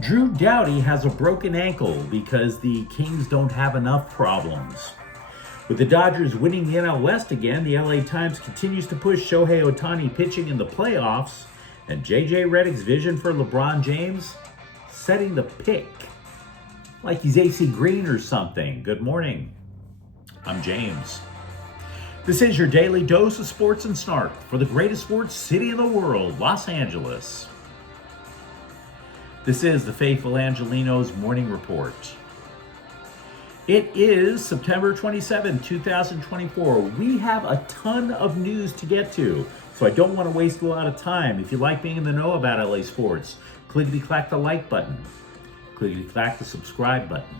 Doughty has a broken ankle because the Kings don't have enough problems. With the Dodgers winning the NL West again, the LA Times continues to push Shohei Ohtani pitching in the playoffs, and JJ Redick's vision for LeBron James setting the pick. Like he's AC Green or something. Good morning. I'm James. This is your daily dose of sports and snark for the greatest sports city in the world, Los Angeles. This is the faithful Angelenos Morning Report. It is September 27, 2024. We have a ton of news to get to, so I don't want to waste a lot of time. If you like being in the know about LA sports, clickety-clack the like button. Clickety-clack the subscribe button.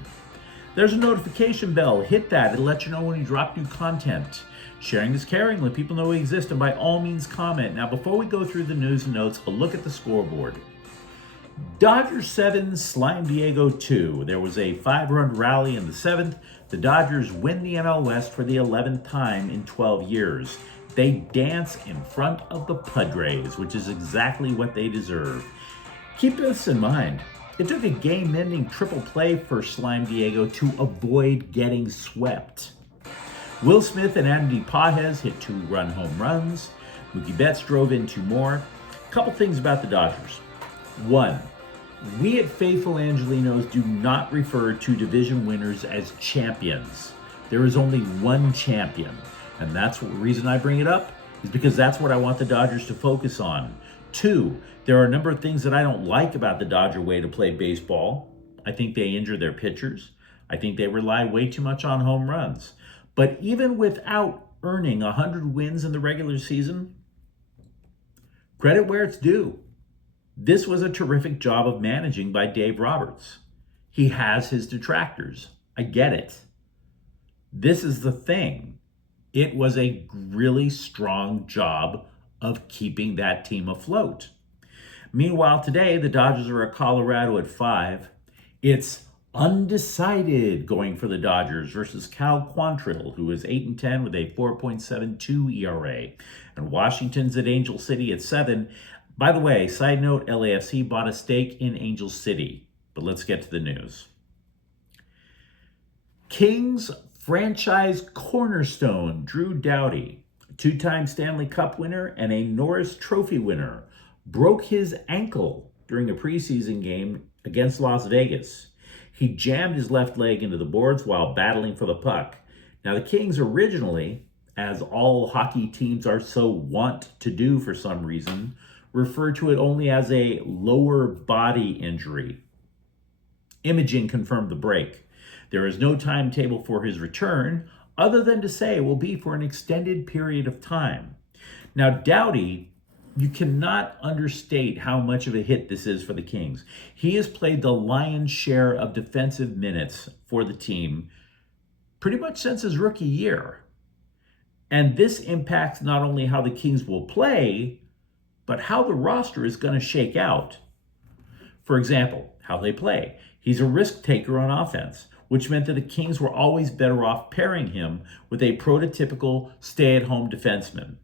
There's a notification bell. Hit that. It'll let you know when we drop new content. Sharing is caring. Let people know we exist, and by all means comment. Now, before we go through the news and notes, a look at the scoreboard. Dodgers 7, Slime Diego 2. There was a 5-run rally in the 7th. The Dodgers win the NL West for the 11th time in 12 years. They dance in front of the Padres, which is exactly what they deserve. Keep this in mind. It took a game-ending triple play for Slime Diego to avoid getting swept. Will Smith and Andy Pages hit 2-run home runs. Mookie Betts drove in 2 more. A couple things about the Dodgers. 1, we at Faithful Angelenos do not refer to division winners as champions. There is only one champion, and that's the reason I bring it up, is because that's what I want the Dodgers to focus on. 2, there are a number of things that I don't like about the Dodger way to play baseball. I think they injure their pitchers. I think they rely way too much on home runs. But even without earning 100 wins in the regular season, credit where it's due. This was a terrific job of managing by Dave Roberts. He has his detractors. I get it. This is the thing. It was a really strong job of keeping that team afloat. Meanwhile, today, the Dodgers are at Colorado at 5. It's undecided going for the Dodgers versus Cal Quantrill, who is 8-10 with a 4.72 ERA. And Washington's at Angel City at 7. By the way, side note, LAFC bought a stake in Angel City. But let's get to the news. Kings franchise cornerstone Drew Doughty, a 2-time Stanley Cup winner and a Norris Trophy winner, broke his ankle during a preseason game against Las Vegas. He jammed his left leg into the boards while battling for the puck. Now, the Kings originally, as all hockey teams are so wont to do for some reason, referred to it only as a lower body injury. Imaging confirmed the break. There is no timetable for his return, other than to say it will be for an extended period of time. Now, Doughty, you cannot understate how much of a hit this is for the Kings. He has played the lion's share of defensive minutes for the team pretty much since his rookie year. And this impacts not only how the Kings will play, but how the roster is going to shake out. For example, how they play. He's a risk taker on offense, which meant that the Kings were always better off pairing him with a prototypical stay-at-home defenseman.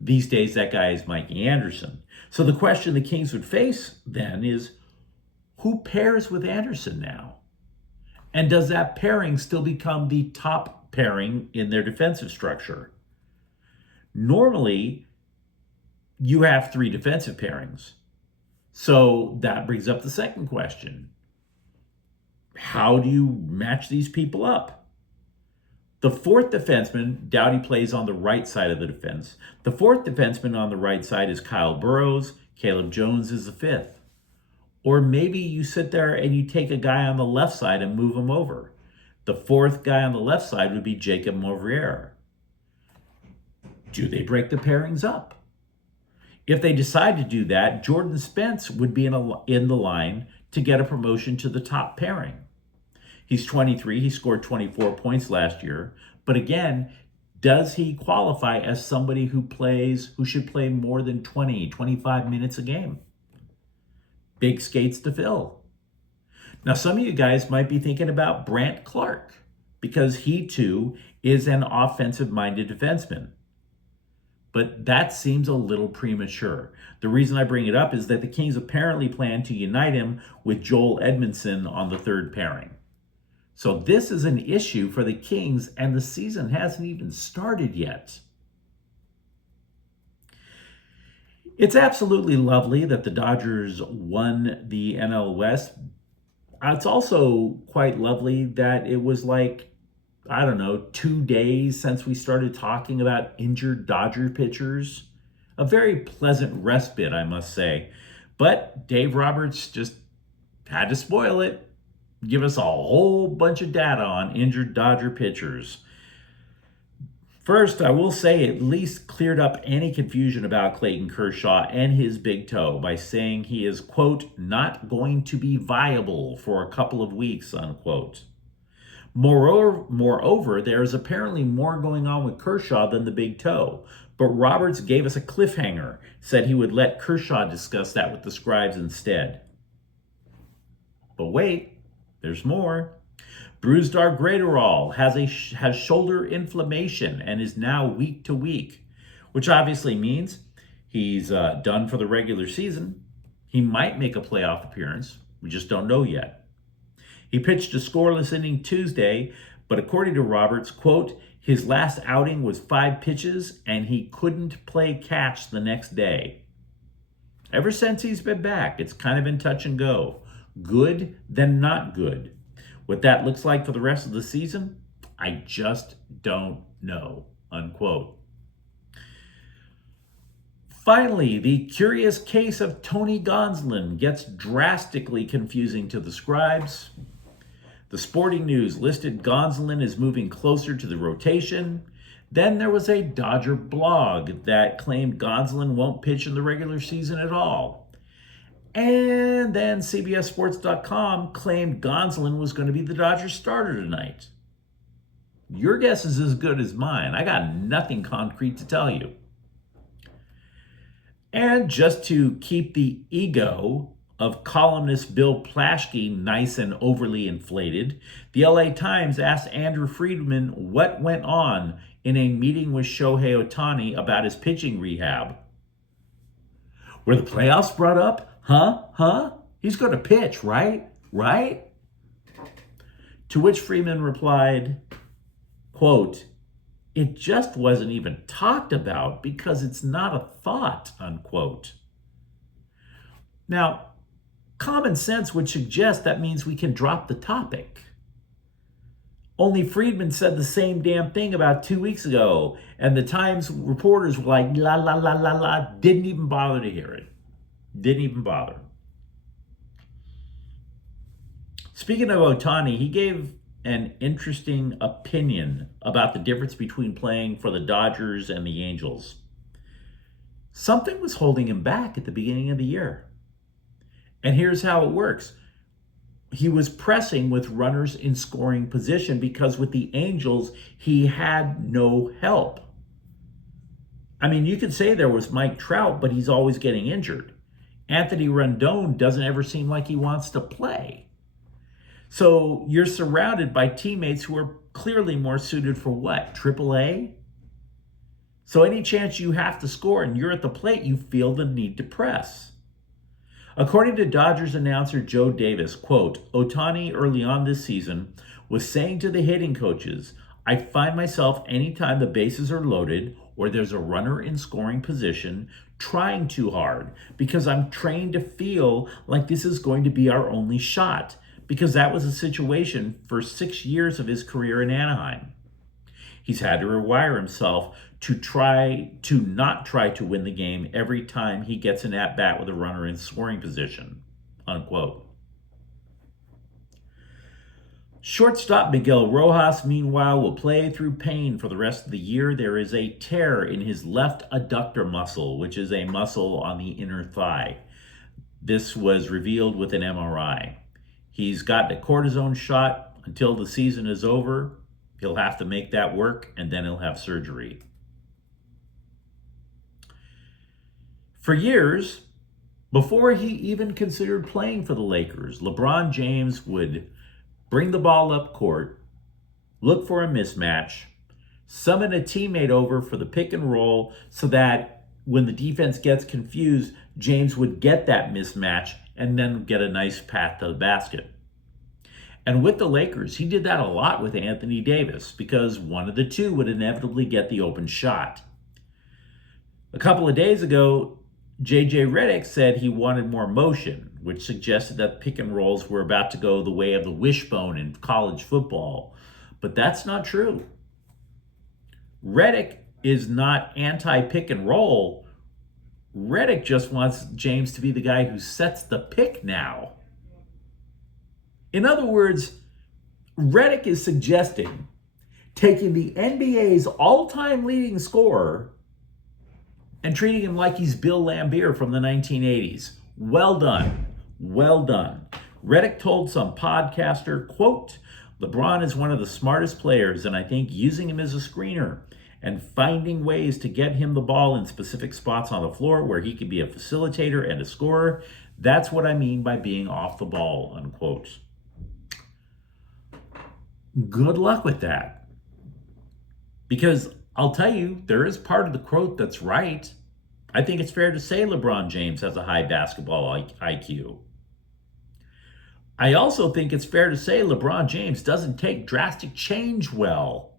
These days, that guy is Mikey Anderson. So the question the Kings would face then is, who pairs with Anderson now? And does that pairing still become the top pairing in their defensive structure? Normally, you have 3 defensive pairings. So that brings up the second question. How do you match these people up? The 4th defenseman, Doughty plays on the right side of the defense. The 4th defenseman on the right side is Kyle Burrows. Caleb Jones is the 5th. Or maybe you sit there and you take a guy on the left side and move him over. The 4th guy on the left side would be Jacob Moverrier. Do they break the pairings up? If they decide to do that, Jordan Spence would be in the line to get a promotion to the top pairing. He's 23. He scored 24 points last year. But again, does he qualify as somebody who should play more than 20, 25 minutes a game? Big skates to fill. Now, some of you guys might be thinking about Brant Clark because he too is an offensive-minded defenseman. but that seems a little premature. The reason I bring it up is that the Kings apparently plan to unite him with Joel Edmondson on the third pairing. So this is an issue for the Kings, and the season hasn't even started yet. It's absolutely lovely that the Dodgers won the NL West. It's also quite lovely that it was like, I don't know, 2 days since we started talking about injured Dodger pitchers. A very pleasant respite, I must say. But Dave Roberts just had to spoil it. Give us a whole bunch of data on injured Dodger pitchers. First, I will say at least cleared up any confusion about Clayton Kershaw and his big toe by saying he is, quote, not going to be viable for a couple of weeks, unquote. Moreover, there is apparently more going on with Kershaw than the big toe, but Roberts gave us a cliffhanger, said he would let Kershaw discuss that with the scribes instead. But wait, there's more. Brusdar Graterol has shoulder inflammation and is now week to week, which obviously means he's done for the regular season. He might make a playoff appearance. We just don't know yet. He pitched a scoreless inning Tuesday, but according to Roberts, quote, his last outing was 5 pitches and he couldn't play catch the next day. Ever since he's been back, it's kind of been touch and go. Good, then not good. What that looks like for the rest of the season, I just don't know, unquote. Finally, the curious case of Tony Gonsolin gets drastically confusing to the scribes. The Sporting News listed Gonsolin as moving closer to the rotation. Then there was a Dodger blog that claimed Gonsolin won't pitch in the regular season at all. And then CBSSports.com claimed Gonsolin was going to be the Dodgers starter tonight. Your guess is as good as mine. I got nothing concrete to tell you. And just to keep the ego of columnist Bill Plaschke nice and overly inflated, the LA Times asked Andrew Friedman what went on in a meeting with Shohei Ohtani about his pitching rehab. Were the playoffs brought up? Huh? He's going to pitch, right? To which Freeman replied, quote, it just wasn't even talked about because it's not a thought, unquote. Now, common sense would suggest that means we can drop the topic. Only Friedman said the same damn thing about 2 weeks ago, and the Times reporters were like, la, didn't even bother to hear it. Didn't even bother. Speaking of Ohtani, he gave an interesting opinion about the difference between playing for the Dodgers and the Angels. Something was holding him back at the beginning of the year. And here's how it works. He was pressing with runners in scoring position because with the Angels, he had no help. I mean, you could say there was Mike Trout, but he's always getting injured. Anthony Rendon doesn't ever seem like he wants to play. So you're surrounded by teammates who are clearly more suited for what? AAA? So any chance you have to score and you're at the plate, you feel the need to press. According to Dodgers announcer Joe Davis, quote, Ohtani early on this season was saying to the hitting coaches, I find myself anytime the bases are loaded or there's a runner in scoring position trying too hard because I'm trained to feel like this is going to be our only shot because that was a situation for 6 years of his career in Anaheim. He's had to rewire himself to not try to win the game every time he gets an at-bat with a runner in scoring position, unquote. Shortstop Miguel Rojas, meanwhile, will play through pain for the rest of the year. There is a tear in his left adductor muscle, which is a muscle on the inner thigh. This was revealed with an MRI. He's gotten a cortisone shot until the season is over. He'll have to make that work, and then he'll have surgery. For years, before he even considered playing for the Lakers, LeBron James would bring the ball up court, look for a mismatch, summon a teammate over for the pick and roll so that when the defense gets confused, James would get that mismatch and then get a nice path to the basket. And with the Lakers, he did that a lot with Anthony Davis because one of the two would inevitably get the open shot. A couple of days ago, J.J. Redick said he wanted more motion, which suggested that pick and rolls were about to go the way of the wishbone in college football. But that's not true. Redick is not anti-pick and roll. Redick just wants James to be the guy who sets the pick now. In other words, Redick is suggesting taking the NBA's all-time leading scorer and treating him like he's Bill Laimbeer from the 1980s. Well done. Well done. Redick told some podcaster, quote, LeBron is one of the smartest players, and I think using him as a screener and finding ways to get him the ball in specific spots on the floor where he can be a facilitator and a scorer, that's what I mean by being off the ball, unquote. Good luck with that. Because I'll tell you, there is part of the quote that's right. I think it's fair to say LeBron James has a high basketball IQ. I also think it's fair to say LeBron James doesn't take drastic change well.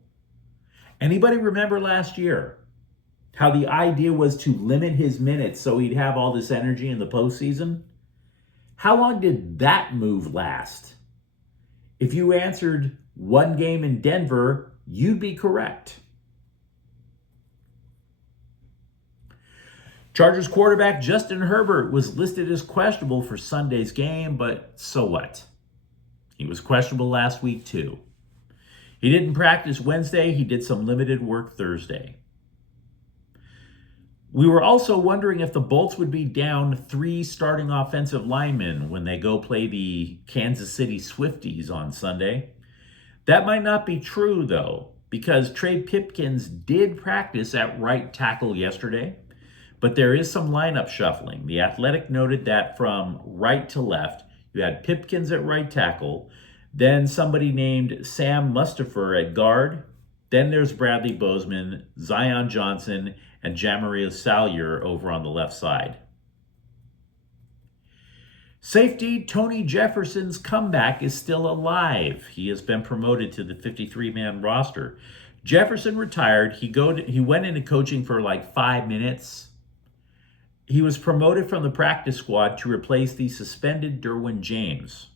Anybody remember last year how the idea was to limit his minutes so he'd have all this energy in the postseason? How long did that move last? If you answered one game in Denver, you'd be correct. Chargers quarterback Justin Herbert was listed as questionable for Sunday's game, but so what? He was questionable last week too. He didn't practice Wednesday. He did some limited work Thursday. We were also wondering if the Bolts would be down 3 starting offensive linemen when they go play the Kansas City Swifties on Sunday. That might not be true, though, because Trey Pipkins did practice at right tackle yesterday, but there is some lineup shuffling. The Athletic noted that from right to left, you had Pipkins at right tackle, then somebody named Sam Mustipher at guard, then there's Bradley Bozeman, Zion Johnson, and Jamario Salyer over on the left side. Safety Tony Jefferson's comeback is still alive. He has been promoted to the 53-man roster. Jefferson retired. He went into coaching for like 5 minutes. He was promoted from the practice squad to replace the suspended Derwin James.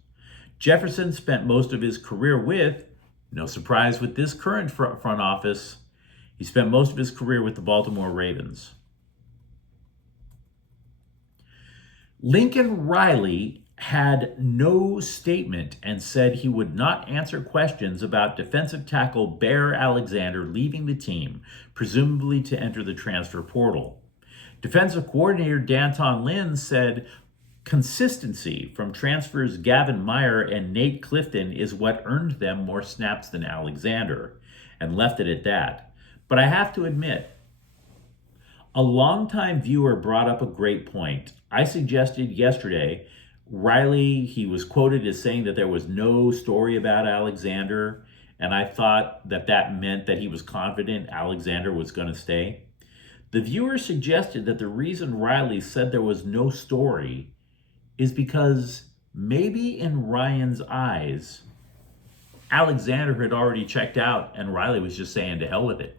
Jefferson spent most of his career with, no surprise with this current front office, he spent most of his career with the Baltimore Ravens. Lincoln Riley had no statement and said he would not answer questions about defensive tackle Bear Alexander leaving the team, presumably to enter the transfer portal. Defensive coordinator Danton Lynn said consistency from transfers Gavin Meyer and Nate Clifton is what earned them more snaps than Alexander, and left it at that. But I have to admit, a longtime viewer brought up a great point. I suggested yesterday, Riley, he was quoted as saying that there was no story about Alexander, and I thought that that meant that he was confident Alexander was going to stay. The viewer suggested that the reason Riley said there was no story is because maybe in Ryan's eyes, Alexander had already checked out and Riley was just saying to hell with it.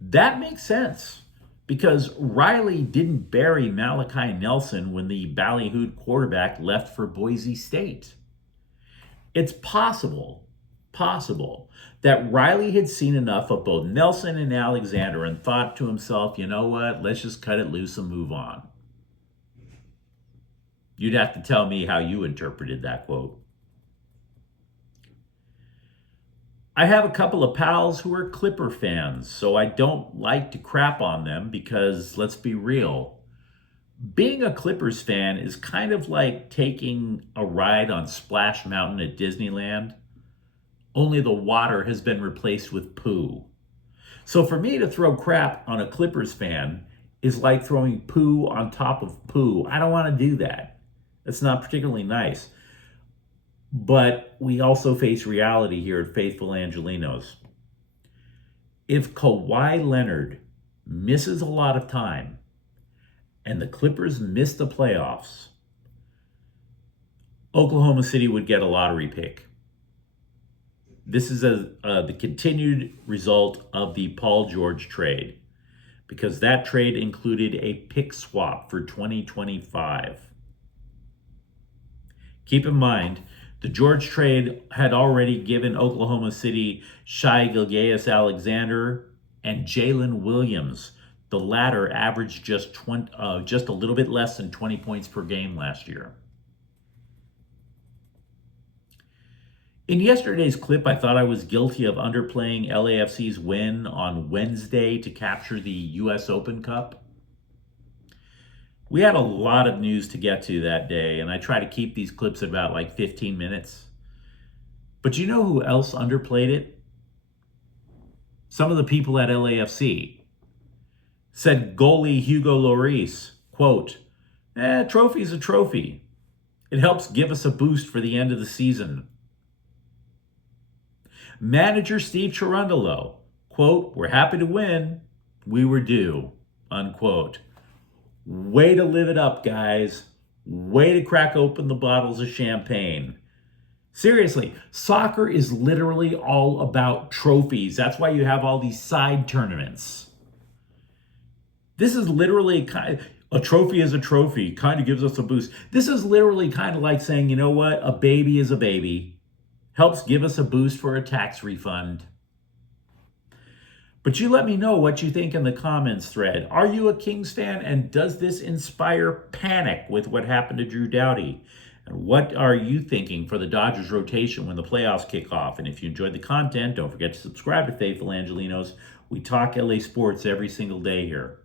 That makes sense because Riley didn't bury Malachi Nelson when the ballyhooed quarterback left for Boise State. It's possible that Riley had seen enough of both Nelson and Alexander and thought to himself, you know what, let's just cut it loose and move on. You'd have to tell me how you interpreted that quote. I have a couple of pals who are Clipper fans, so I don't like to crap on them because, let's be real, being a Clippers fan is kind of like taking a ride on Splash Mountain at Disneyland, only the water has been replaced with poo. So for me to throw crap on a Clippers fan is like throwing poo on top of poo. I don't want to do that. It's not particularly nice. But we also face reality here at Faithful Angelenos. If Kawhi Leonard misses a lot of time and the Clippers miss the playoffs, Oklahoma City would get a lottery pick. This is the continued result of the Paul George trade, because that trade included a pick swap for 2025. Keep in mind, the George trade had already given Oklahoma City Shai Gilgeous-Alexander and Jalen Williams. The latter averaged just a little bit less than 20 points per game last year. In yesterday's clip, I thought I was guilty of underplaying LAFC's win on Wednesday to capture the U.S. Open Cup. We had a lot of news to get to that day, and I try to keep these clips at about like 15 minutes. But you know who else underplayed it? Some of the people at LAFC. Said goalie Hugo Lloris, quote, trophy's a trophy. It helps give us a boost for the end of the season. Manager Steve Cherundolo, quote, we're happy to win. We were due, unquote. Way to live it up, guys. Way to crack open the bottles of champagne. Seriously, soccer is literally all about trophies. That's why you have all these side tournaments. This is literally a trophy is a trophy, kind of gives us a boost. This is literally kind of like saying, you know what? A baby is a baby. Helps give us a boost for a tax refund. But you let me know what you think in the comments thread. Are you a Kings fan, and does this inspire panic with what happened to Drew Doughty? And what are you thinking for the Dodgers rotation when the playoffs kick off? And if you enjoyed the content, don't forget to subscribe to Faithful Angelenos. We talk LA sports every single day here.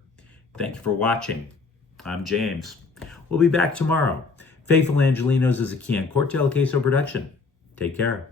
Thank you for watching. I'm James. We'll be back tomorrow. Faithful Angelenos is a Kian Cortel Queso production. Take care.